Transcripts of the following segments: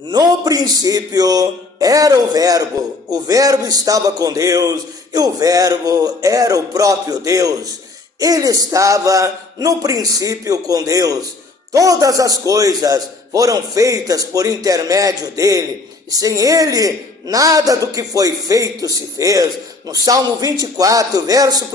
No princípio era o Verbo estava com Deus e o Verbo era o próprio Deus. Ele estava no princípio com Deus. Todas as coisas foram feitas por intermédio dele, e sem ele nada do que foi feito se fez. No Salmo 24, verso 1,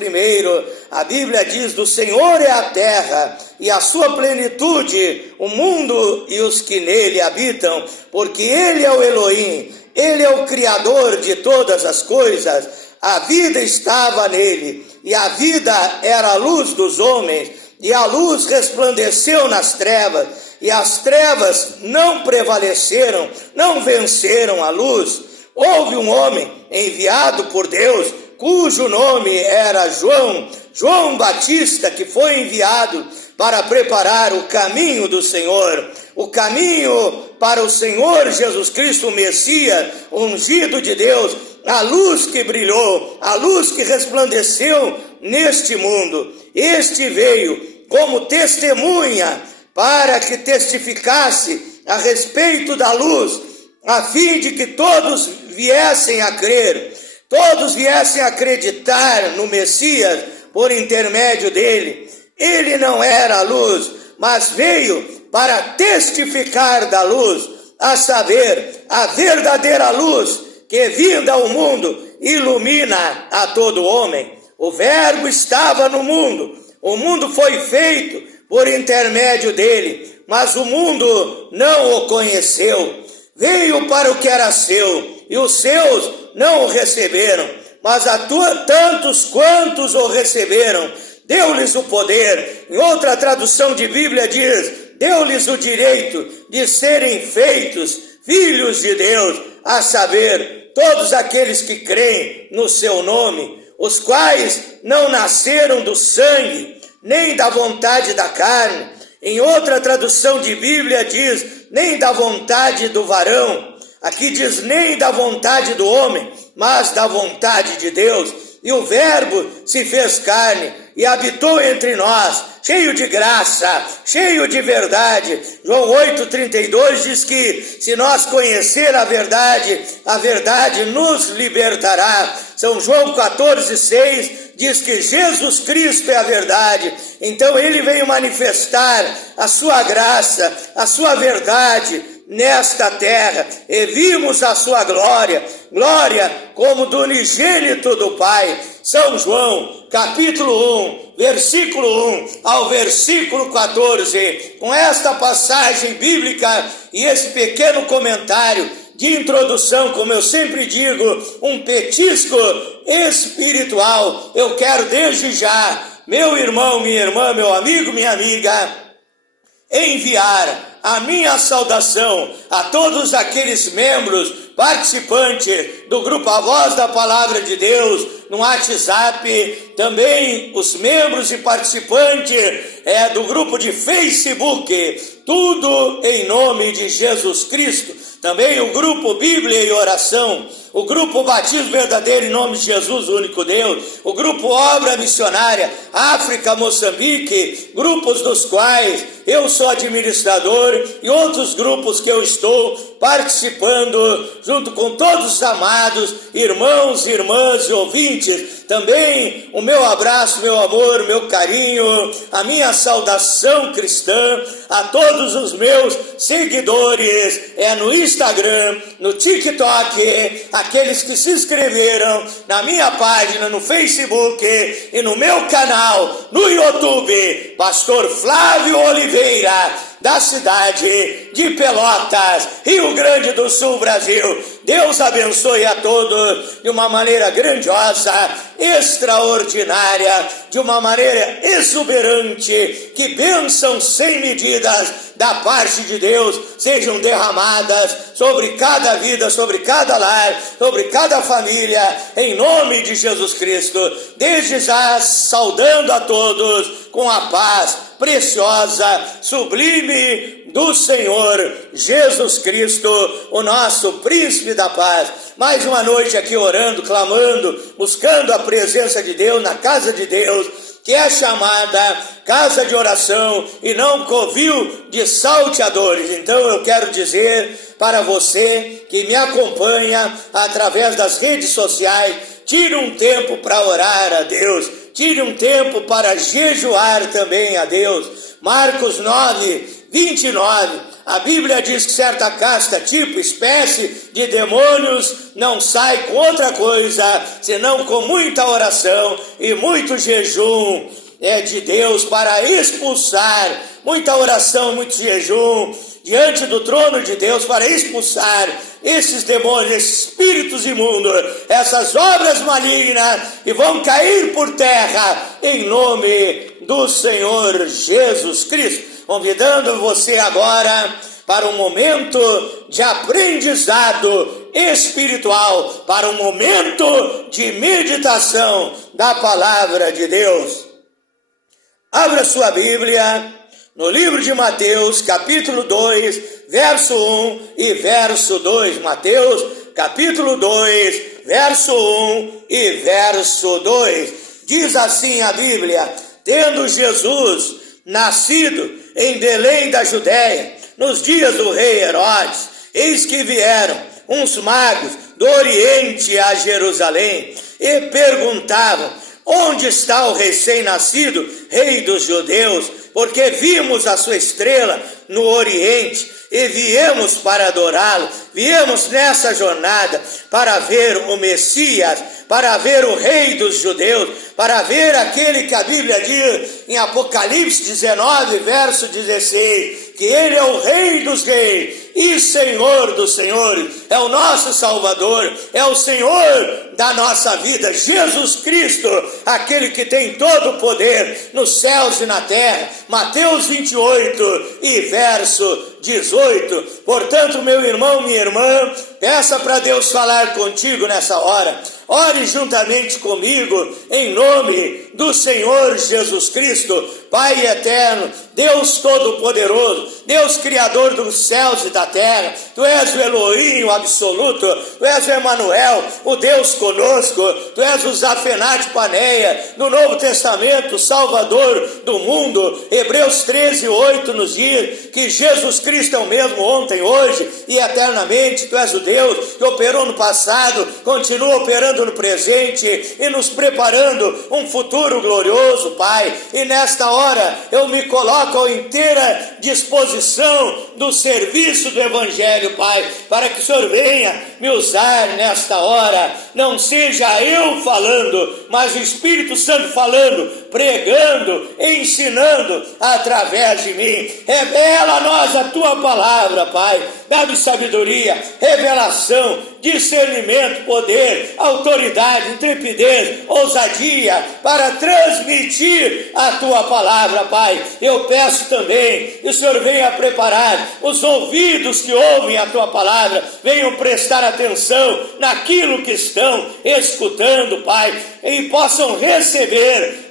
a Bíblia diz: do Senhor é a terra e a sua plenitude, o mundo e os que nele habitam, porque ele é o Elohim, ele é o Criador de todas as coisas. A vida estava nele, e a vida era a luz dos homens, e a luz resplandeceu nas trevas, e as trevas não prevaleceram, não venceram a luz. Houve um homem enviado por Deus, cujo nome era João Batista, que foi enviado para preparar o caminho do Senhor, o caminho para o Senhor Jesus Cristo, o Messias, ungido de Deus, a luz que brilhou, a luz que resplandeceu neste mundo. Este veio como testemunha para que testificasse a respeito da luz, a fim de que todos viessem a crer, todos viessem a acreditar no Messias por intermédio dele. Ele não era a luz, mas veio para testificar da luz, a saber, a verdadeira luz que, vinda ao mundo, ilumina a todo homem. O Verbo estava no mundo, o mundo foi feito por intermédio dele, mas o mundo não o conheceu. Veio para o que era seu, e os seus não o receberam, mas a tantos quantos o receberam, deu-lhes o poder. Em outra tradução de Bíblia diz: deu-lhes o direito de serem feitos filhos de Deus, a saber, todos aqueles que creem no seu nome, os quais não nasceram do sangue, nem da vontade da carne. Em outra tradução de Bíblia diz: nem da vontade do varão. Aqui diz: nem da vontade do homem, mas da vontade de Deus. E o Verbo se fez carne e habitou entre nós, cheio de graça, cheio de verdade. João 8,32 diz que se nós conhecer a verdade nos libertará. São João 14,6 diz que Jesus Cristo é a verdade. Então ele veio manifestar a sua graça, a sua verdade nesta terra, e vimos a sua glória como do unigênito do Pai. São João, capítulo 1, versículo 1 ao versículo 14. Com esta passagem bíblica e esse pequeno comentário de introdução, como eu sempre digo, um petisco espiritual, eu quero desde já, meu irmão, minha irmã, meu amigo, minha amiga, enviar a minha saudação a todos aqueles membros, participantes do grupo A Voz da Palavra de Deus no WhatsApp, também os membros e participantes do grupo de Facebook, tudo em nome de Jesus Cristo. Também o grupo Bíblia e Oração, o grupo Batismo Verdadeiro em nome de Jesus, o único Deus, o grupo Obra Missionária África, Moçambique, grupos dos quais eu sou administrador, e outros grupos que eu estou participando junto com todos os amados irmãos, irmãs e ouvintes. Também o meu abraço, meu amor, meu carinho, a minha saudação cristã a todos os meus seguidores no Instagram, no TikTok, aqueles que se inscreveram na minha página no Facebook e no meu canal no YouTube, Pastor Flávio Oliveira, da cidade de Pelotas, Rio Grande do Sul, Brasil. Deus abençoe a todos de uma maneira grandiosa, extraordinária, de uma maneira exuberante. Que bênçãos sem medidas da parte de Deus sejam derramadas sobre cada vida, sobre cada lar, sobre cada família, em nome de Jesus Cristo. Desde já saudando a todos com a paz preciosa, sublime do Senhor Jesus Cristo, o nosso príncipe da paz. Mais uma noite aqui orando, clamando, buscando a presença de Deus, na casa de Deus, que é chamada casa de oração e não covil de salteadores. Então eu quero dizer para você que me acompanha através das redes sociais, tire um tempo para orar a Deus, tire um tempo para jejuar também a Deus. Marcos 9, 29, a Bíblia diz que certa casta, tipo, espécie de demônios, não sai com outra coisa, senão com muita oração e muito jejum de Deus para expulsar, muita oração, muito jejum, diante do trono de Deus para expulsar esses demônios, esses espíritos imundos, essas obras malignas que vão cair por terra em nome do Senhor Jesus Cristo. Convidando você agora para um momento de aprendizado espiritual, para um momento de meditação da palavra de Deus. Abra sua Bíblia no livro de Mateus, capítulo 2, verso 1 e verso 2. Mateus, capítulo 2, verso 1 e verso 2. Diz assim a Bíblia: tendo Jesus nascido em Belém da Judéia, nos dias do rei Herodes, eis que vieram uns magos do Oriente a Jerusalém e perguntavam: onde está o recém-nascido rei dos judeus? Porque vimos a sua estrela no Oriente e viemos para adorá-lo. Viemos nessa jornada para ver o Messias, para ver o rei dos judeus, para ver aquele que a Bíblia diz em Apocalipse 19, verso 16, que ele é o rei dos reis e Senhor dos senhores, é o nosso Salvador, é o Senhor da nossa vida, Jesus Cristo, aquele que tem todo o poder nos céus e na terra. Mateus 28 e verso 18. Portanto, meu irmão, minha irmã, peça para Deus falar contigo nessa hora. Ore juntamente comigo em nome do Senhor Jesus Cristo. Pai eterno, Deus todo-poderoso, Deus criador dos céus e da terra, Tu és o Elohim, o absoluto, Tu és o Emanuel, o Deus conosco, Tu és o Zafenate Paneia, no Novo Testamento, Salvador do mundo. Hebreus 13, 8 nos diz que Jesus Cristo é o mesmo ontem, hoje e eternamente. Tu és o Deus que operou no passado, continua operando no presente e nos preparando um futuro glorioso, Pai. E nesta hora eu me coloco à inteira disposição do serviço do Evangelho, Pai, para que o Senhor venha me usar nesta hora. Não seja eu falando, mas o Espírito Santo falando, pregando, ensinando através de mim. Revela a nós a Tua palavra, Pai. Dá-me sabedoria, revelação, discernimento, poder, autoridade, intrepidez, ousadia para transmitir a Tua palavra, Pai. Eu peço também que o Senhor venha preparar os ouvidos que ouvem a Tua palavra, venham prestar atenção naquilo que estão escutando, Pai, e possam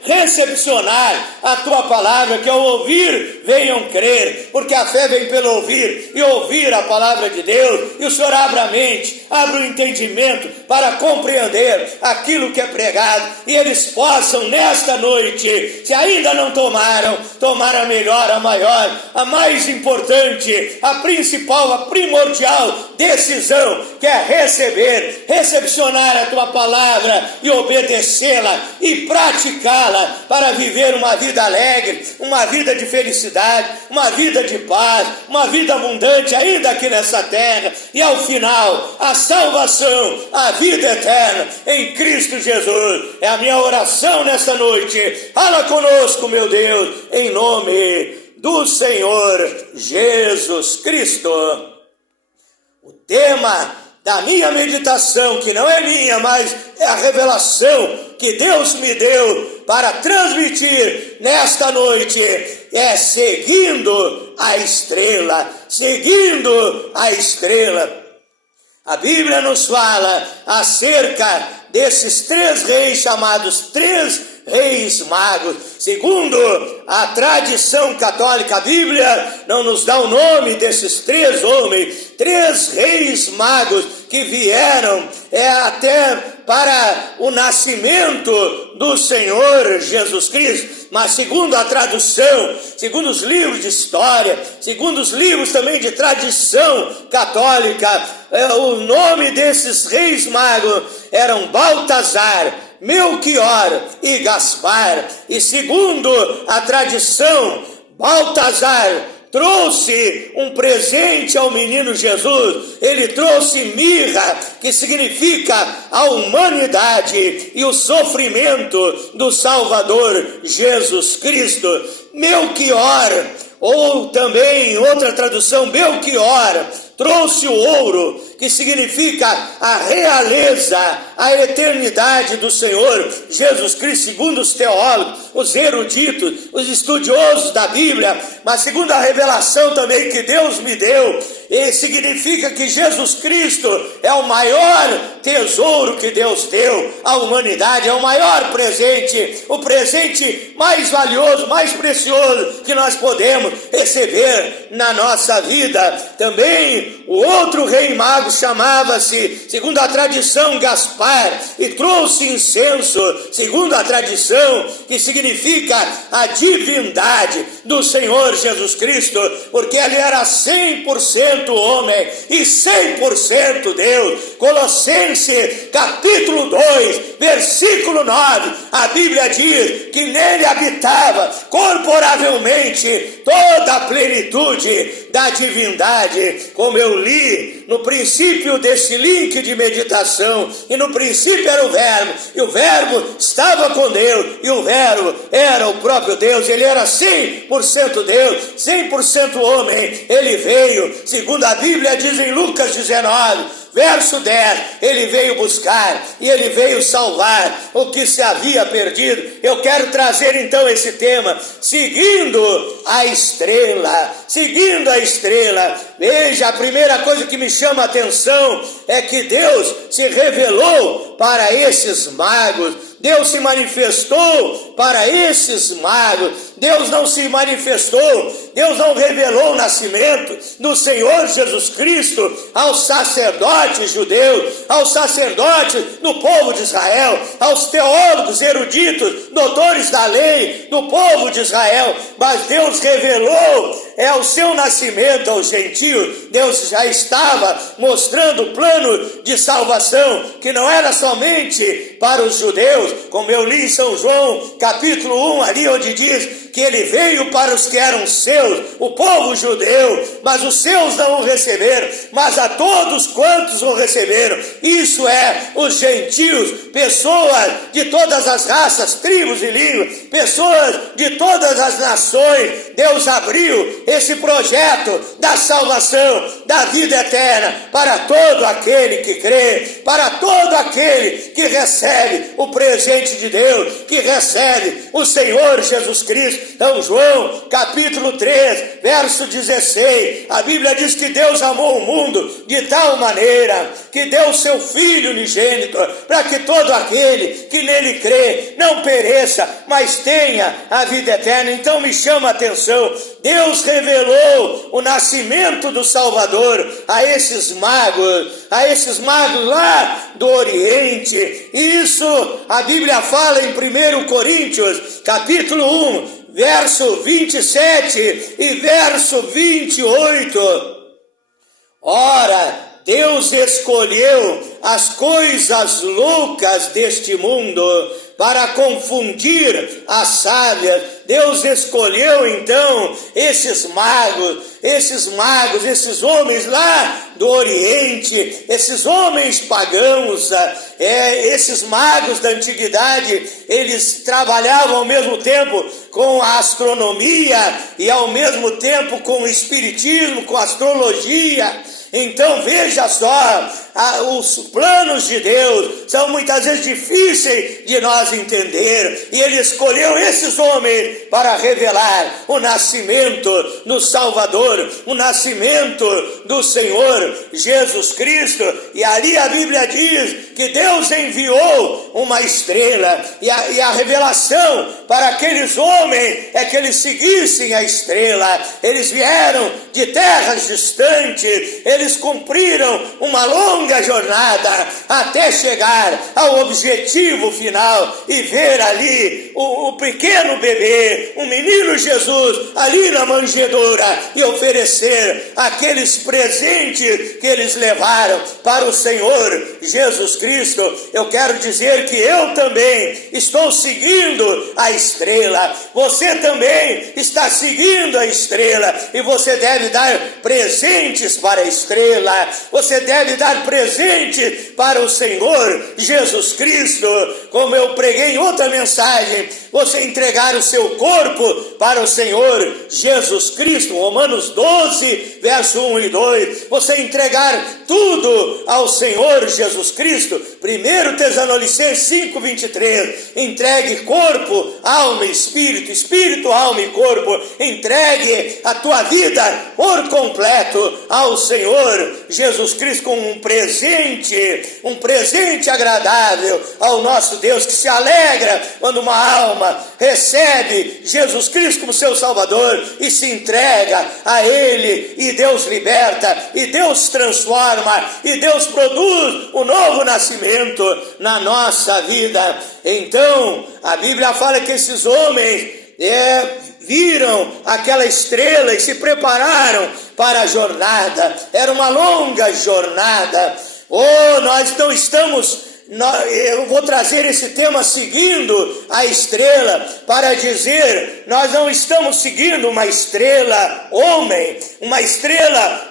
recepcionar a Tua palavra, que ao ouvir venham crer, porque a fé vem pelo ouvir e ouvir a palavra de Deus. E o Senhor abra a mente, abra o entendimento para compreender aquilo que é pregado, e eles possam nesta noite, se ainda não tomaram, tomar a melhor, a maior, a mais importante, a principal, a primordial decisão, que é recepcionar a Tua palavra e obedecê-la e praticá-la para viver uma vida alegre, uma vida de felicidade, uma vida de paz, uma vida abundante ainda aqui nessa terra, e ao final a salvação, a vida eterna em Cristo Jesus. É a minha oração nesta noite. Fala conosco, meu Deus, em nome do Senhor Jesus Cristo. O tema da minha meditação, que não é minha, mas é a revelação que Deus me deu para transmitir nesta noite, é seguindo a estrela, seguindo a estrela. A Bíblia nos fala acerca desses três reis chamados três reis magos. Segundo a tradição católica, a Bíblia não nos dá o nome desses três homens, três reis magos que vieram até para o nascimento do Senhor Jesus Cristo, mas segundo a tradução, segundo os livros de história, segundo os livros também de tradição católica, o nome desses reis magos eram Baltazar, Melquior e Gaspar. E segundo a tradição, Baltazar trouxe um presente ao menino Jesus. Ele trouxe mirra, que significa a humanidade e o sofrimento do Salvador Jesus Cristo. Melquior, ou também outra tradução, Belchior, trouxe o ouro, que significa a realeza, a eternidade do Senhor Jesus Cristo, segundo os teólogos, os eruditos, os estudiosos da Bíblia, mas segundo a revelação também que Deus me deu, significa que Jesus Cristo é o maior tesouro que Deus deu à humanidade, é o maior presente, o presente mais valioso, mais precioso que nós podemos receber na nossa vida. Também o outro rei mago chamava-se, segundo a tradição, Gaspar, e trouxe incenso, segundo a tradição, que significa a divindade do Senhor Jesus Cristo, porque ele era 100% homem e 100% Deus. Colossenses capítulo 2, versículo 9, a Bíblia diz que nele habitava corporavelmente toda a plenitude da divindade, como eu li no princípio desse link de meditação, e no princípio era o Verbo, e o Verbo estava com Deus, e o Verbo era o próprio Deus. Ele era 100% Deus, 100% homem. Ele veio, segundo a Bíblia diz em Lucas 19, verso 10, ele veio buscar e ele veio salvar o que se havia perdido. Eu quero trazer então esse tema, seguindo a estrela, seguindo a estrela. Veja, a primeira coisa que me chama a atenção é que Deus se revelou para esses magos. Deus se manifestou para esses magos. Deus não se manifestou, Deus não revelou o nascimento do Senhor Jesus Cristo aos sacerdotes judeus, aos sacerdotes do povo de Israel, aos teólogos eruditos, doutores da lei do povo de Israel, mas Deus revelou o seu nascimento aos gentios. Deus já estava mostrando o plano de salvação, que não era somente para os judeus, como eu li em São João, capítulo 1, ali onde diz que ele veio para os que eram seus, o povo judeu, mas os seus não o receberam, mas a todos quantos o receberam, isso é, os gentios, pessoas de todas as raças, tribos e línguas, pessoas de todas as nações. Deus abriu esse projeto da salvação, da vida eterna, para todo aquele que crê, para todo aquele que recebe o presente de Deus, que recebe o Senhor Jesus Cristo. Então, João, capítulo 3, verso 16, a Bíblia diz que Deus amou o mundo de tal maneira que deu o seu Filho unigênito, para que todo aquele que nele crê não pereça, mas tenha a vida eterna. Então me chama a atenção, Deus revelou o nascimento do Salvador a esses magos lá do Oriente. Isso a Bíblia fala em 1 Coríntios, capítulo 1, verso 27 e verso 28. Ora, Deus escolheu as coisas loucas deste mundo para confundir as sábias. Deus escolheu então esses magos, esses homens lá do Oriente, esses homens pagãos, esses magos da antiguidade. Eles trabalhavam ao mesmo tempo com a astronomia e ao mesmo tempo com o espiritismo, com a astrologia. Então veja só, os planos de Deus são muitas vezes difíceis de nós entender, e Ele escolheu esses homens para revelar o nascimento do Salvador, o nascimento do Senhor Jesus Cristo. E ali a Bíblia diz que Deus enviou uma estrela, e a revelação para aqueles homens é que eles seguissem a estrela. Eles vieram de terras distantes, eles cumpriram uma longa longa jornada até chegar ao objetivo final e ver ali o pequeno bebê, o menino Jesus, ali na manjedoura e oferecer aqueles presentes que eles levaram para o Senhor Jesus Cristo. Eu quero dizer que eu também estou seguindo a estrela, você também está seguindo a estrela, e você deve dar presentes para a estrela, você deve dar presente para o Senhor Jesus Cristo, como eu preguei em outra mensagem, você entregar o seu corpo para o Senhor Jesus Cristo, Romanos 12, verso 1 e 2, você entregar tudo ao Senhor Jesus Cristo, 1 Tessalonicenses 5, 23, entregue corpo, alma e espírito, espírito, alma e corpo, entregue a tua vida por completo ao Senhor Jesus Cristo como um presente agradável ao nosso Deus, que se alegra quando uma alma recebe Jesus Cristo como seu Salvador e se entrega a Ele, e Deus liberta, e Deus transforma, e Deus produz o novo nascimento na nossa vida. Então, a Bíblia fala que esses homens viram aquela estrela e se prepararam para a jornada. Era uma longa jornada. Nós não estamos... Eu vou trazer esse tema seguindo a estrela para dizer, nós não estamos seguindo uma estrela homem, uma estrela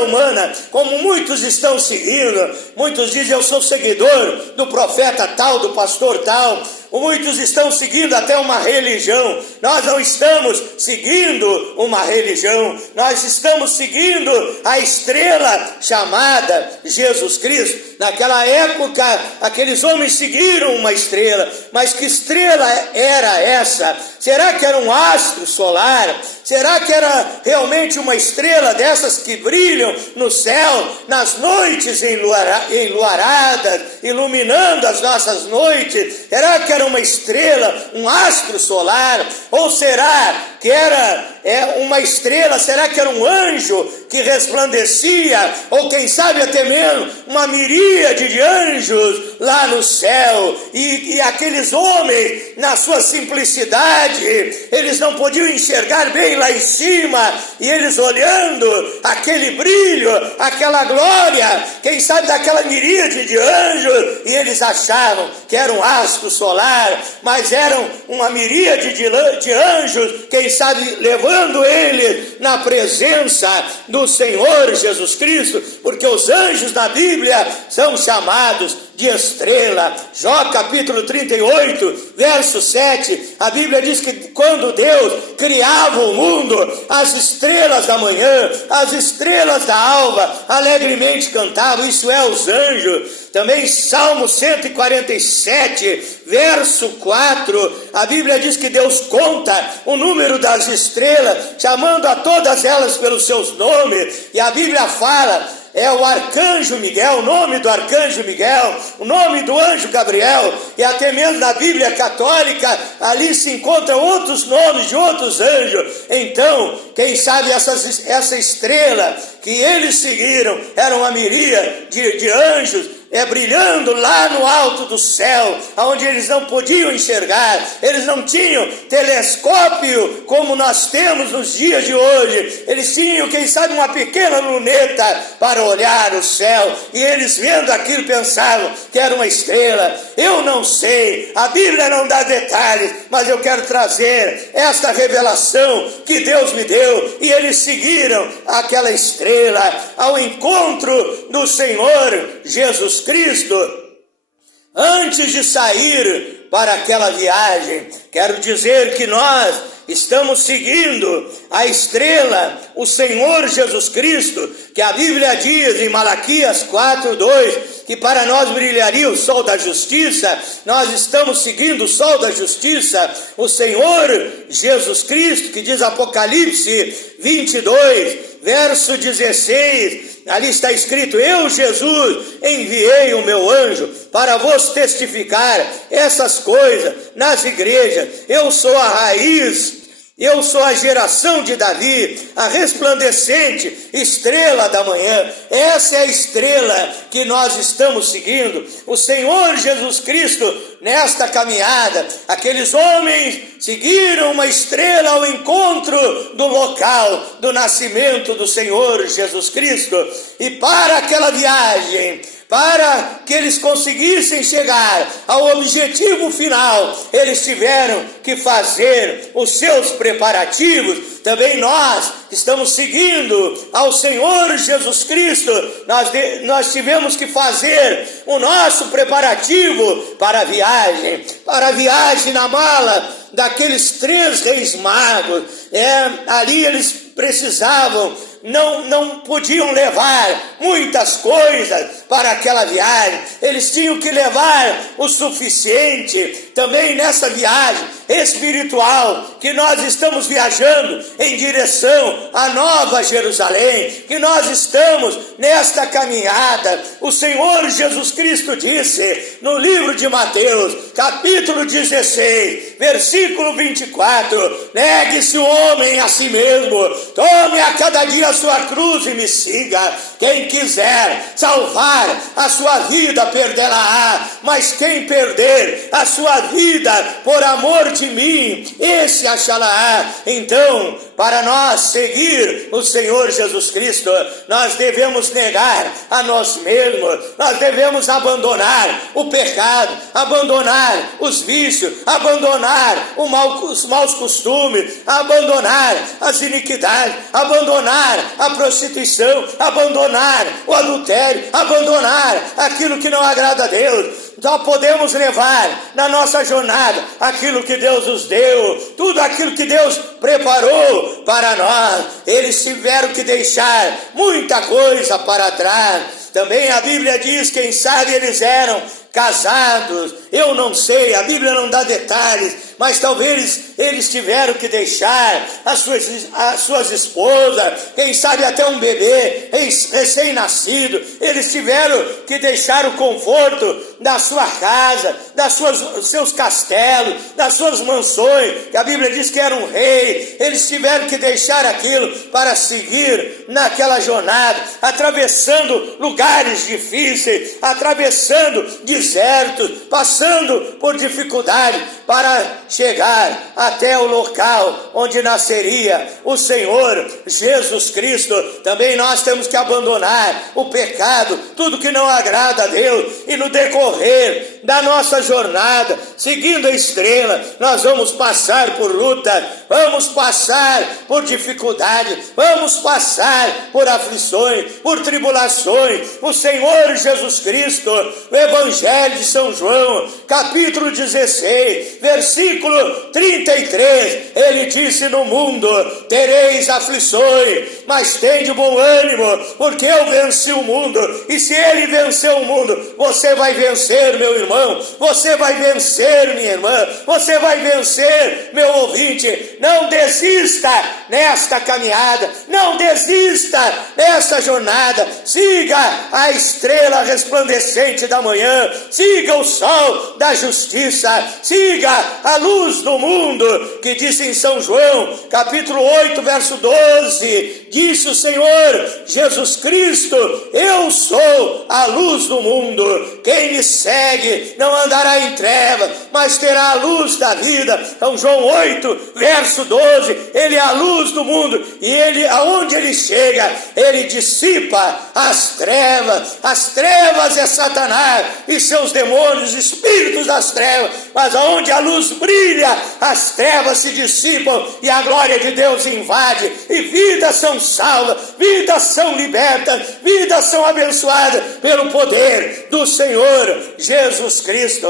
humana, como muitos estão seguindo. Muitos dizem, eu sou seguidor do profeta tal, do pastor tal. Muitos estão seguindo até uma religião. Nós não estamos seguindo uma religião, nós estamos seguindo a estrela chamada Jesus Cristo. Naquela época, aqueles homens seguiram uma estrela, mas que estrela era essa? Será que era um astro solar? Será que era realmente uma estrela dessas que brilham no céu, nas noites enluaradas, iluminando as nossas noites? Será que era uma estrela, um astro solar? Ou será que era uma estrela? Será que era um anjo que resplandecia? Ou quem sabe até mesmo uma miríade de anjos lá no céu? E aqueles homens, na sua simplicidade, eles não podiam enxergar bem lá em cima, e eles olhando aquele brilho, aquela glória, quem sabe daquela miríade de anjos, e eles achavam que era um astro solar, mas eram uma miríade de anjos, quem sabe levando eles na presença do Senhor Jesus Cristo, porque os anjos da Bíblia são chamados de estrela. Jó capítulo 38, verso 7, a Bíblia diz que quando Deus criava o mundo, as estrelas da manhã, as estrelas da alva alegremente cantavam. Isso é os anjos. Também Salmo 147, verso 4, a Bíblia diz que Deus conta o número das estrelas, chamando a todas elas pelos seus nomes, e a Bíblia fala, o arcanjo Miguel, o nome do arcanjo Miguel, o nome do anjo Gabriel, e até mesmo na Bíblia católica, ali se encontram outros nomes de outros anjos. Então, quem sabe essa estrela que eles seguiram era uma miríade de anjos, brilhando lá no alto do céu, onde eles não podiam enxergar. Eles não tinham telescópio como nós temos nos dias de hoje. Eles tinham, quem sabe, uma pequena luneta para olhar o céu, e eles vendo aquilo pensavam que era uma estrela. Eu não sei, a Bíblia não dá detalhes, mas eu quero trazer esta revelação que Deus me deu, e eles seguiram aquela estrela ao encontro do Senhor Jesus Cristo. Antes de sair para aquela viagem, quero dizer que nós estamos seguindo a estrela, o Senhor Jesus Cristo, que a Bíblia diz em Malaquias 4:2, que para nós brilharia o sol da justiça. Nós estamos seguindo o sol da justiça, o Senhor Jesus Cristo, que diz Apocalipse 22, verso 16, ali está escrito: eu, Jesus, enviei o meu anjo para vos testificar essas coisas nas igrejas. Eu sou a raiz Eu sou a geração de Davi, a resplandecente estrela da manhã. Essa é a estrela que nós estamos seguindo. O Senhor Jesus Cristo, nesta caminhada, aqueles homens seguiram uma estrela ao encontro do local do nascimento do Senhor Jesus Cristo. E para aquela viagem, para que eles conseguissem chegar ao objetivo final, eles tiveram que fazer os seus preparativos. Também nós que estamos seguindo ao Senhor Jesus Cristo, nós tivemos que fazer o nosso preparativo para a viagem na mala daqueles 3 reis magos. Ali eles precisavam, não podiam levar muitas coisas para aquela viagem, eles tinham que levar o suficiente. Também nessa viagem espiritual que nós estamos viajando em direção à Nova Jerusalém, que nós estamos nesta caminhada, o Senhor Jesus Cristo disse no livro de Mateus, capítulo 16, versículo 24, negue-se o homem a si mesmo, tome a cada dia a sua cruz e me siga. Quem quiser salvar a sua vida, perdê-la-á, mas quem perder a sua vida por amor de mim, esse achá-la-á. Então, para nós seguir o Senhor Jesus Cristo, nós devemos negar a nós mesmos, nós devemos abandonar o pecado, abandonar os vícios, abandonar os maus costumes, abandonar as iniquidades, abandonar a prostituição, abandonar o adultério, abandonar aquilo que não agrada a Deus. Só podemos levar na nossa jornada aquilo que Deus nos deu, tudo aquilo que Deus preparou para nós. Eles tiveram que deixar muita coisa para trás. Também a Bíblia diz, quem sabe eles eram casados, eu não sei, a Bíblia não dá detalhes, mas talvez eles tiveram que deixar as suas esposas, quem sabe até um bebê recém-nascido, eles tiveram que deixar o conforto da sua casa, seus castelos, das suas mansões, que a Bíblia diz que era um rei. Eles tiveram que deixar aquilo para seguir naquela jornada, atravessando lugares difíceis, atravessando desertos, passando por dificuldade para chegar até o local onde nasceria o Senhor Jesus Cristo. Também nós temos que abandonar o pecado, tudo que não agrada a Deus, e no decorrer da nossa jornada, seguindo a estrela, nós vamos passar por luta, vamos passar por dificuldade, vamos passar por aflições, por tribulações. O Senhor Jesus Cristo, o Evangelho de São João, capítulo 16, versículo 33, ele disse: no mundo tereis aflições, mas tende bom ânimo, porque eu venci o mundo. E se ele venceu o mundo, você vai vencer, meu irmão, você vai vencer, minha irmã, você vai vencer, meu ouvinte. Não desista nesta caminhada, não desista nesta jornada, siga a estrela resplandecente da manhã, siga o sol da justiça, siga a luz do mundo, que disse em São João, capítulo 8, verso 12, disse o Senhor Jesus Cristo: eu sou a luz do mundo, quem me segue não andará em trevas, mas terá a luz da vida. São João 8, verso 12, ele é a luz do mundo, e ele, aonde ele chega, ele dissipa as trevas é Satanás e seus demônios, espíritos das trevas, mas aonde a luz brilha, as trevas se dissipam e a glória de Deus invade, e vidas são salvas, vidas são libertas, vidas são abençoadas pelo poder do Senhor Jesus Cristo.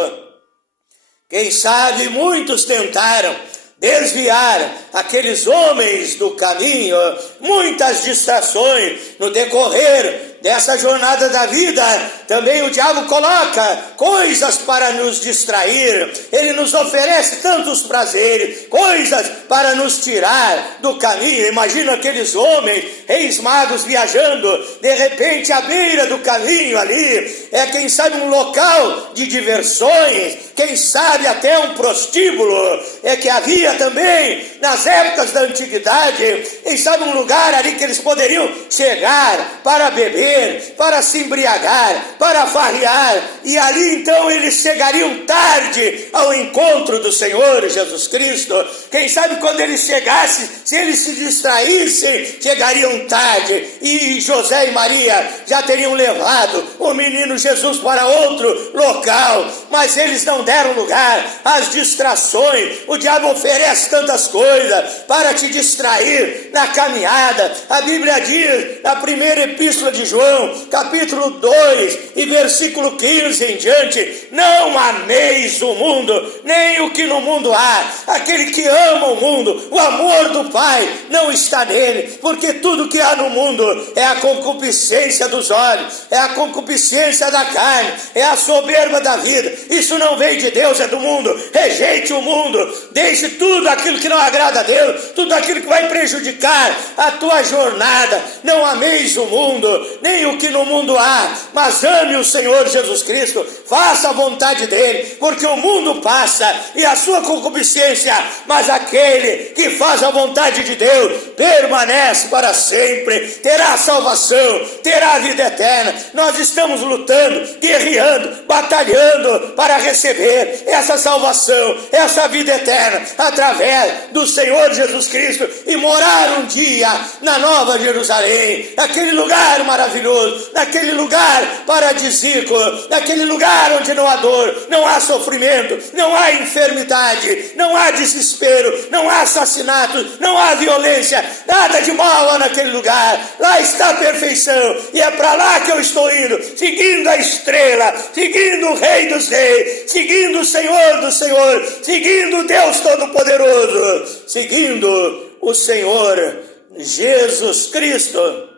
Quem sabe muitos tentaram desviar aqueles homens do caminho, muitas distrações no decorrer dessa jornada da vida, também o diabo coloca coisas para nos distrair, ele nos oferece tantos prazeres, coisas para nos tirar do caminho. Imagina aqueles homens, reis magos viajando, de repente à beira do caminho ali, quem sabe um local de diversões, quem sabe até um prostíbulo, que havia também nas épocas da antiguidade, quem sabe um lugar ali que eles poderiam chegar para beber, para se embriagar, para farrear, e ali então eles chegariam tarde ao encontro do Senhor Jesus Cristo. Quem sabe quando eles chegassem, se eles se distraíssem, chegariam tarde, e José e Maria já teriam levado o menino Jesus para outro local, mas eles não deram lugar às distrações. O diabo oferece tantas coisas para te distrair na caminhada. A Bíblia diz, na primeira epístola de João, capítulo 2 e versículo 15 em diante: não ameis o mundo, nem o que no mundo há. Aquele que ama o mundo, o amor do Pai não está nele, porque tudo que há no mundo é a concupiscência dos olhos, é a concupiscência da carne, é a soberba da vida. Isso não veio de Deus, é do mundo. Rejeite o mundo, deixe tudo aquilo que não agrada a Deus, tudo aquilo que vai prejudicar a tua jornada. Não ameis o mundo, nem o que no mundo há, mas ame o Senhor Jesus Cristo, faça a vontade dele, porque o mundo passa e a sua concupiscência, mas aquele que faz a vontade de Deus permanece para sempre, terá salvação, terá vida eterna. Nós estamos lutando, guerreando, batalhando para receber essa salvação, essa vida eterna, através do Senhor Jesus Cristo, e morar um dia na Nova Jerusalém, naquele lugar maravilhoso, naquele lugar paradisíaco, naquele lugar onde não há dor, não há sofrimento, não há enfermidade, não há desespero, não há assassinato, não há violência, nada de mal há naquele lugar. Lá está a perfeição, e é para lá que eu estou indo, seguindo a estrela, seguindo o Rei dos Reis, seguindo o Senhor do Senhor, seguindo o Deus Todo-Poderoso, seguindo o Senhor Jesus Cristo.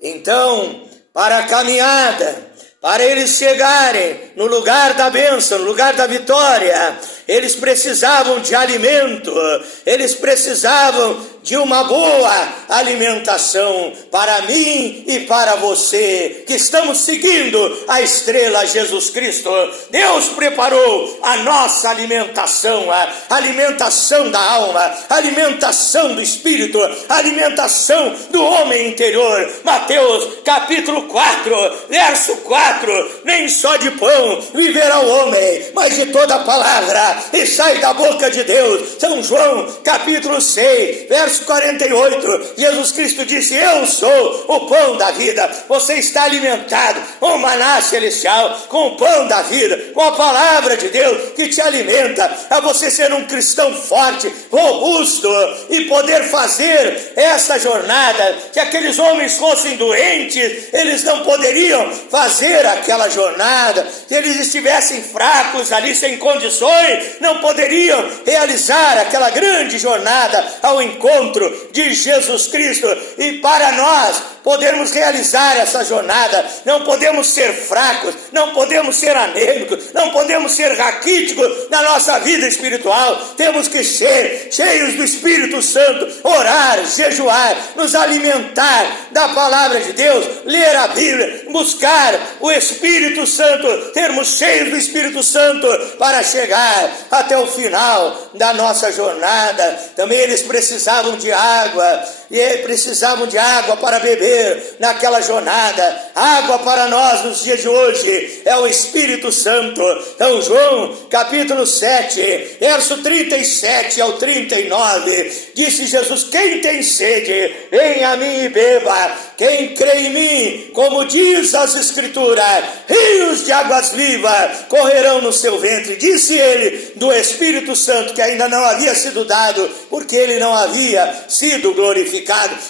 Então, para a caminhada, para eles chegarem no lugar da bênção, no lugar da vitória, eles precisavam de alimento, eles precisavam de uma boa alimentação para mim e para você, que estamos seguindo a estrela Jesus Cristo. Deus preparou a nossa alimentação, a alimentação da alma, a alimentação do espírito, a alimentação do homem interior. Mateus capítulo 4, verso 4, nem só de pão viverá o homem, mas de toda a palavra e sai da boca de Deus. São João capítulo 6, verso 48, Jesus Cristo disse: eu sou o pão da vida. Você está alimentado com o maná celestial, com o pão da vida, com a palavra de Deus que te alimenta a você ser um cristão forte, robusto, e poder fazer essa jornada. Que aqueles homens fossem doentes, eles não poderiam fazer aquela jornada. Se eles estivessem fracos ali, sem condições, não poderiam realizar aquela grande jornada ao encontro de Jesus Cristo. E para nós podermos realizar essa jornada, não podemos ser fracos, não podemos ser anêmicos, não podemos ser raquíticos na nossa vida espiritual. Temos que ser cheios do Espírito Santo, orar, jejuar, nos alimentar da palavra de Deus, ler a Bíblia, buscar o Espírito Santo, termos cheios do Espírito Santo para chegar até o final da nossa jornada. Também eles precisavam de água, e eles precisavam de água para beber naquela jornada. Água para nós nos dias de hoje é o Espírito Santo. Então João capítulo 7, verso 37 ao 39, disse Jesus: quem tem sede, venha a mim e beba. Quem crê em mim, como diz as Escrituras, rios de águas vivas correrão no seu ventre. Disse ele do Espírito Santo, que ainda não havia sido dado, porque ele não havia sido glorificado.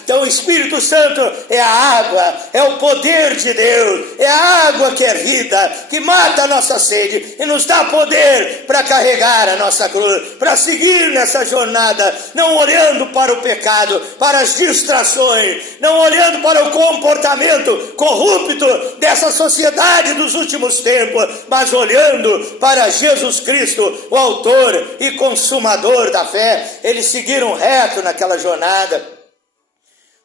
Então o Espírito Santo é a água, é o poder de Deus, é a água que é vida, que mata a nossa sede e nos dá poder para carregar a nossa cruz, para seguir nessa jornada, não olhando para o pecado, para as distrações, não olhando para para o comportamento corrupto dessa sociedade dos últimos tempos, mas olhando para Jesus Cristo, o autor e consumador da fé. Eles seguiram reto naquela jornada.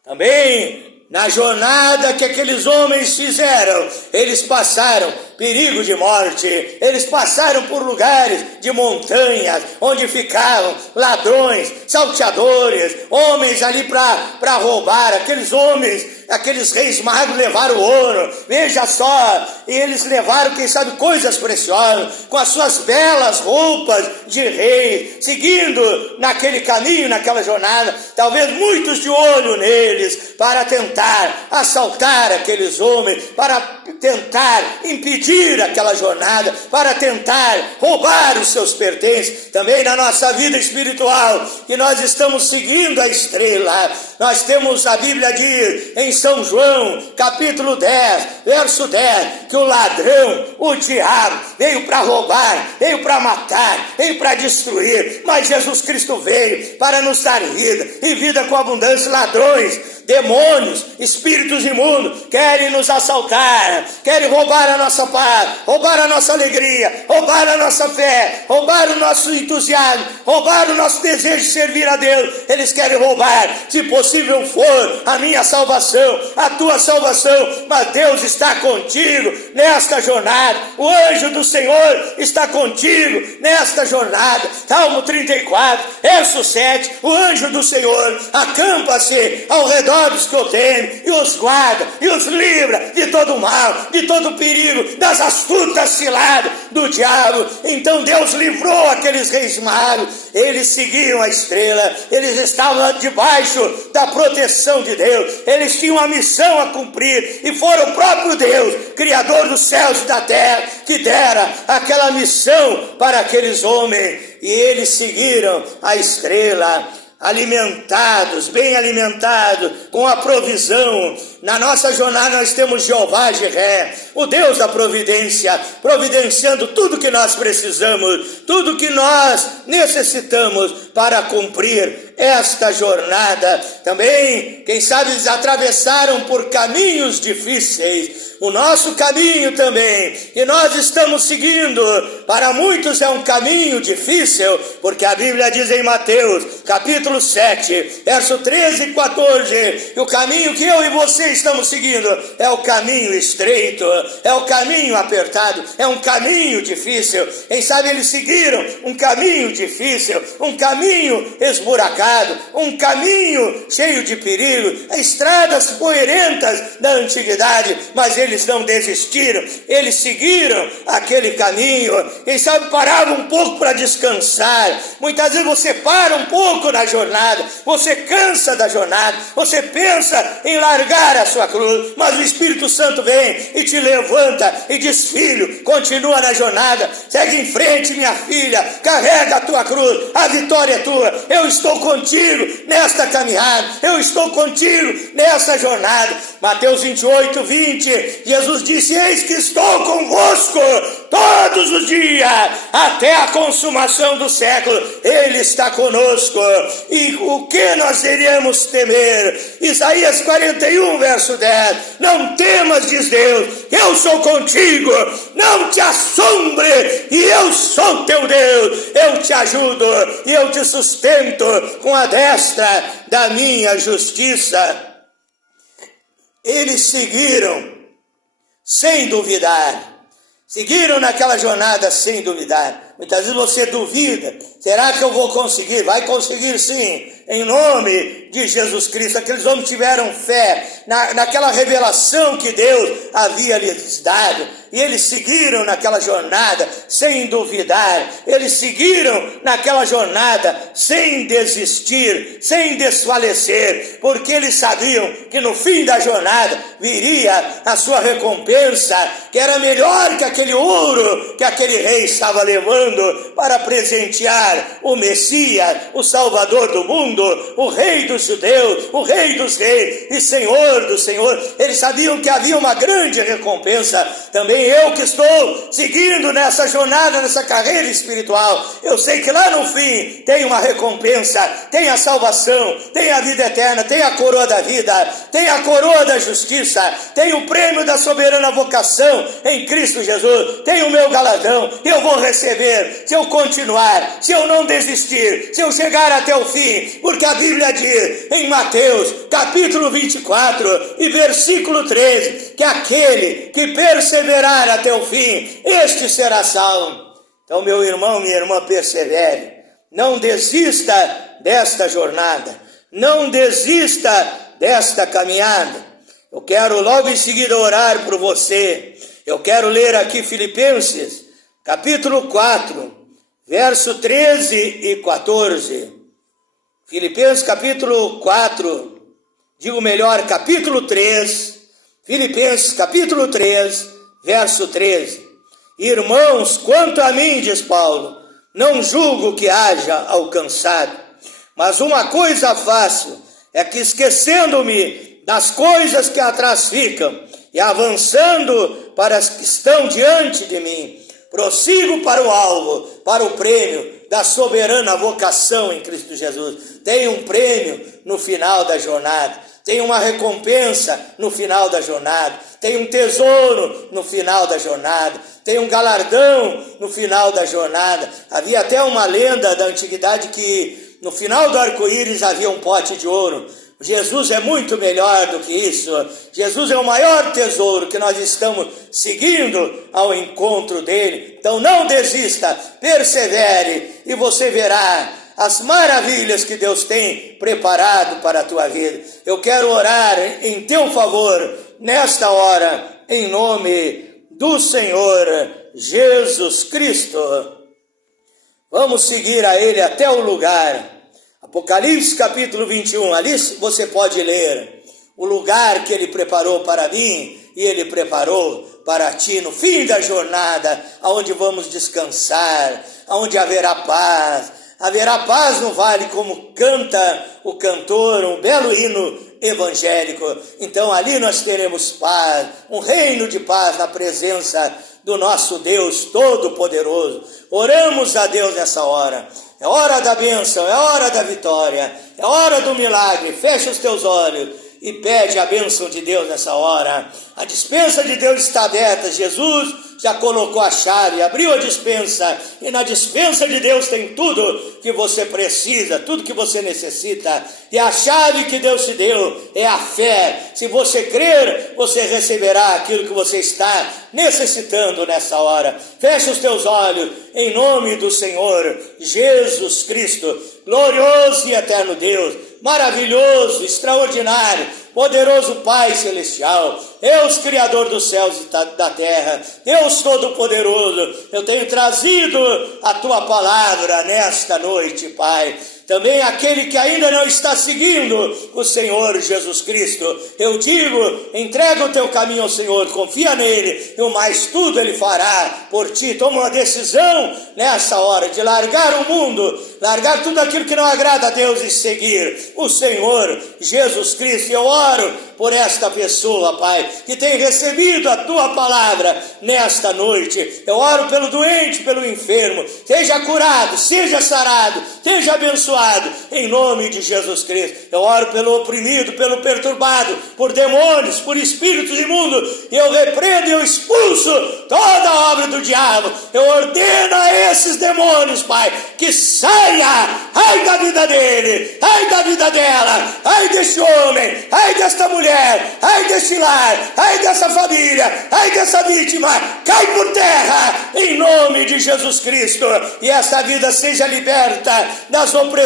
Também na jornada que aqueles homens fizeram, eles passaram perigo de morte, eles passaram por lugares de montanhas, onde ficavam ladrões, salteadores, homens ali para roubar. Aqueles homens, aqueles reis magos levaram ouro, veja só, e eles levaram, quem sabe, coisas preciosas, com as suas belas roupas de rei, seguindo naquele caminho, naquela jornada, talvez muitos de olho neles, para tentar assaltar aqueles homens, para tentar impedir aquela jornada, para tentar roubar os seus pertences. Também na nossa vida espiritual, que nós estamos seguindo a estrela, nós temos, a Bíblia diz em São João, capítulo 10, verso 10, que o ladrão, o diabo, veio para roubar, veio para matar, veio para destruir, mas Jesus Cristo veio para nos dar vida, e vida com abundância. Ladrões, demônios, espíritos imundos querem nos assaltar, querem roubar a nossa paz, roubar a nossa alegria, roubar a nossa fé, roubar o nosso entusiasmo, roubar o nosso desejo de servir a Deus. Eles querem roubar, se possível for, a minha salvação, a tua salvação, mas Deus está contigo nesta jornada. O anjo do Senhor está contigo nesta jornada. Salmo 34, verso 7, o anjo do Senhor acampa-se ao redor dos que o temem, e os guarda, e os livra de todo mal, de todo perigo, das astutas ciladas do diabo. Então Deus livrou aqueles reis magos, eles seguiam a estrela, eles estavam debaixo da proteção de Deus, eles tinham uma missão a cumprir, e foram o próprio Deus, Criador dos céus e da terra, que dera aquela missão para aqueles homens, e eles seguiram a estrela, alimentados, bem alimentados, com a provisão. Na nossa jornada nós temos Jeová Jiré, o Deus da providência, providenciando tudo que nós precisamos, tudo que nós necessitamos para cumprir esta jornada. Também, quem sabe, eles atravessaram por caminhos difíceis, o nosso caminho também, que nós estamos seguindo, para muitos é um caminho difícil, porque a Bíblia diz em Mateus, capítulo 7, verso 13 e 14, que o caminho que eu e você estamos seguindo é o caminho estreito, é o caminho apertado, é um caminho difícil. Quem sabe eles seguiram um caminho difícil, um caminho esburacado, um caminho cheio de perigo, estradas poeirentas da antiguidade, mas eles não desistiram, eles seguiram aquele caminho. Quem sabe paravam um pouco para descansar. Muitas vezes você para um pouco na jornada, você cansa da jornada, você pensa em largar a sua cruz, mas o Espírito Santo vem e te levanta e diz: filho, continua na jornada, segue em frente, minha filha, carrega a tua cruz, a vitória é tua, eu estou contigo nesta caminhada, eu estou contigo nesta jornada. Mateus 28, 20, Jesus disse: eis que estou convosco todos os dias, até a consumação do século. Ele está conosco, e o que nós iremos temer? Isaías 41, verso 10, não temas, diz Deus, eu sou contigo, não te assombre, e eu sou teu Deus, eu te ajudo, e eu te sustento com a destra da minha justiça. Eles seguiram sem duvidar, seguiram naquela jornada sem duvidar. Muitas vezes você duvida, será que eu vou conseguir? Vai conseguir sim, em nome de Jesus Cristo. Aqueles homens tiveram fé naquela revelação que Deus havia lhes dado, e eles seguiram naquela jornada sem duvidar, eles seguiram naquela jornada sem desistir, sem desfalecer, porque eles sabiam que no fim da jornada viria a sua recompensa, que era melhor que aquele ouro que aquele rei estava levando para presentear o Messias, o Salvador do mundo, o Rei dos judeus, o Rei dos reis e Senhor do Senhor. Eles sabiam que havia uma grande recompensa. Também eu que estou seguindo nessa jornada, nessa carreira espiritual, eu sei que lá no fim tem uma recompensa, tem a salvação, tem a vida eterna, tem a coroa da vida, tem a coroa da justiça, tem o prêmio da soberana vocação em Cristo Jesus, tem o meu galardão, eu vou receber, se eu continuar, se eu não desistir, se eu chegar até o fim, porque a Bíblia diz em Mateus, capítulo 24 e versículo 13, que aquele que perseverar até o fim, este será salvo. Então, meu irmão, minha irmã, persevere, não desista desta jornada, não desista desta caminhada. Eu quero logo em seguida orar por você. Eu quero ler aqui Filipenses, capítulo 4, verso 13 e 14. Filipenses, capítulo 4, digo melhor, capítulo 3, Filipenses, capítulo 3, verso 13. Irmãos, quanto a mim, diz Paulo, não julgo que haja alcançado, mas uma coisa faço, é que esquecendo-me das coisas que atrás ficam e avançando para as que estão diante de mim, prossigo para o alvo, para o prêmio da soberana vocação em Cristo Jesus. Tem um prêmio no final da jornada, tem uma recompensa no final da jornada, tem um tesouro no final da jornada, tem um galardão no final da jornada. Havia até uma lenda da antiguidade que no final do arco-íris havia um pote de ouro. Jesus é muito melhor do que isso. Jesus é o maior tesouro que nós estamos seguindo ao encontro dele. Então não desista, persevere e você verá as maravilhas que Deus tem preparado para a tua vida. Eu quero orar em teu favor nesta hora, em nome do Senhor Jesus Cristo. Vamos seguir a Ele até o lugar. Apocalipse capítulo 21, ali você pode ler o lugar que Ele preparou para mim e Ele preparou para ti no fim da jornada, aonde vamos descansar, aonde haverá paz. Haverá paz no vale, como canta o cantor, um belo hino evangélico. Então ali nós teremos paz, um reino de paz na presença do nosso Deus Todo-Poderoso. Oramos a Deus nessa hora. É hora da bênção, é hora da vitória, é hora do milagre. Fecha os teus olhos e pede a bênção de Deus nessa hora. A despensa de Deus está aberta. Jesus já colocou a chave, abriu a despensa, e na despensa de Deus tem tudo que você precisa, tudo que você necessita, e a chave que Deus te deu é a fé. Se você crer, você receberá aquilo que você está necessitando nessa hora. Fecha os teus olhos, em nome do Senhor Jesus Cristo, glorioso e eterno Deus, maravilhoso, extraordinário, poderoso Pai Celestial, Deus Criador dos céus e da terra, Deus Todo-Poderoso, eu tenho trazido a Tua palavra nesta noite, Pai. Também aquele que ainda não está seguindo o Senhor Jesus Cristo, eu digo, entrega o teu caminho ao Senhor, confia nele, e o mais tudo ele fará por ti. Toma uma decisão nessa hora de largar o mundo, largar tudo aquilo que não agrada a Deus e seguir o Senhor Jesus Cristo. Eu oro por esta pessoa, Pai, que tem recebido a Tua palavra nesta noite. Eu oro pelo doente, pelo enfermo, seja curado, seja sarado, seja abençoado, em nome de Jesus Cristo. Eu oro pelo oprimido, pelo perturbado, por demônios, por espíritos imundos. Eu repreendo e eu expulso toda a obra do diabo. Eu ordeno a esses demônios, Pai, que saia, ai da vida dele, ai da vida dela, ai desse homem, ai desta mulher, ai desse lar, ai dessa família, ai dessa vítima, cai por terra, em nome de Jesus Cristo, e essa vida seja liberta das opressões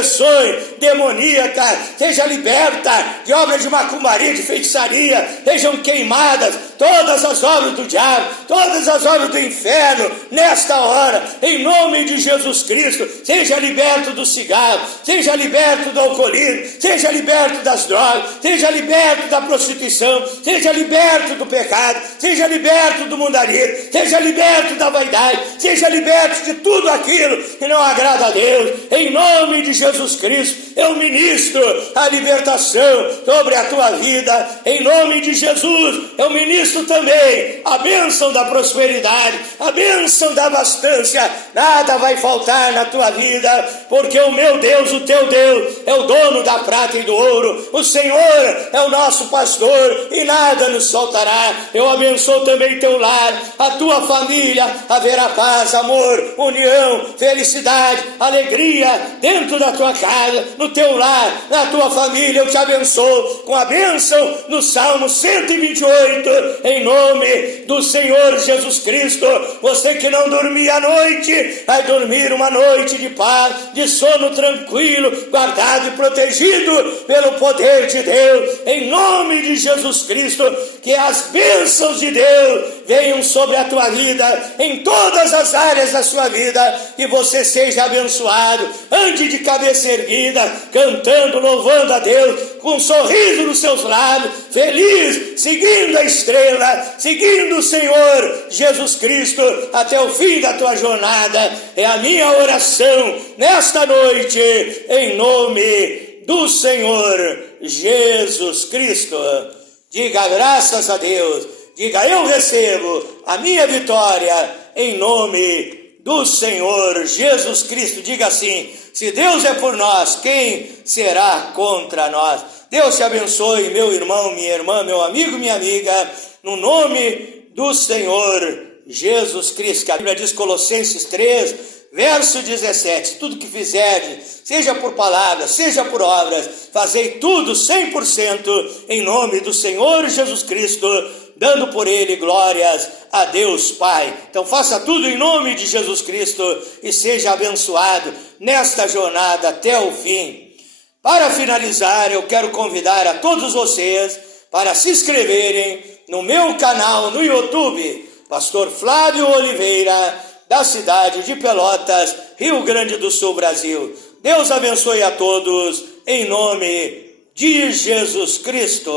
demoníacas, seja liberta de obras de macumbaria, de feitiçaria, sejam queimadas todas as obras do diabo, todas as obras do inferno, nesta hora, em nome de Jesus Cristo. Seja liberto do cigarro, seja liberto do alcoolismo, seja liberto das drogas, seja liberto da prostituição, seja liberto do pecado, seja liberto do mundanismo, seja liberto da vaidade, seja liberto de tudo aquilo que não agrada a Deus, em nome de Jesus Cristo. Eu ministro a libertação sobre a tua vida, em nome de Jesus. Eu ministro Cristo também, a bênção da prosperidade, a bênção da abastância, nada vai faltar na tua vida, porque o meu Deus, o teu Deus, é o dono da prata e do ouro, o Senhor é o nosso pastor e nada nos faltará. Eu abençoo também teu lar, a tua família, haverá paz, amor, união, felicidade, alegria dentro da tua casa, no teu lar, na tua família. Eu te abençoo com a bênção no Salmo 128, em nome do Senhor Jesus Cristo. Você que não dormia à noite, vai dormir uma noite de paz, de sono tranquilo, guardado e protegido pelo poder de Deus, em nome de Jesus Cristo. Que as bênçãos de Deus venham sobre a tua vida, em todas as áreas da sua vida, que você seja abençoado, ande de cabeça erguida, cantando, louvando a Deus, com um sorriso nos seus lábios, feliz, seguindo a estrela, seguindo o Senhor Jesus Cristo até o fim da tua jornada. É a minha oração nesta noite, em nome do Senhor Jesus Cristo. Diga graças a Deus, diga eu recebo a minha vitória em nome do Senhor Jesus Cristo. Diga assim: se Deus é por nós, quem será contra nós? Deus te abençoe, meu irmão, minha irmã, meu amigo, minha amiga, no nome do Senhor Jesus Cristo. Que a Bíblia diz, Colossenses 3, verso 17, tudo que fizerdes, seja por palavras, seja por obras, fazei tudo 100% em nome do Senhor Jesus Cristo, dando por ele glórias a Deus Pai. Então faça tudo em nome de Jesus Cristo e seja abençoado nesta jornada até o fim. Para finalizar, eu quero convidar a todos vocês para se inscreverem no meu canal no YouTube, Pastor Flávio Oliveira, da cidade de Pelotas, Rio Grande do Sul, Brasil. Deus abençoe a todos, em nome de Jesus Cristo.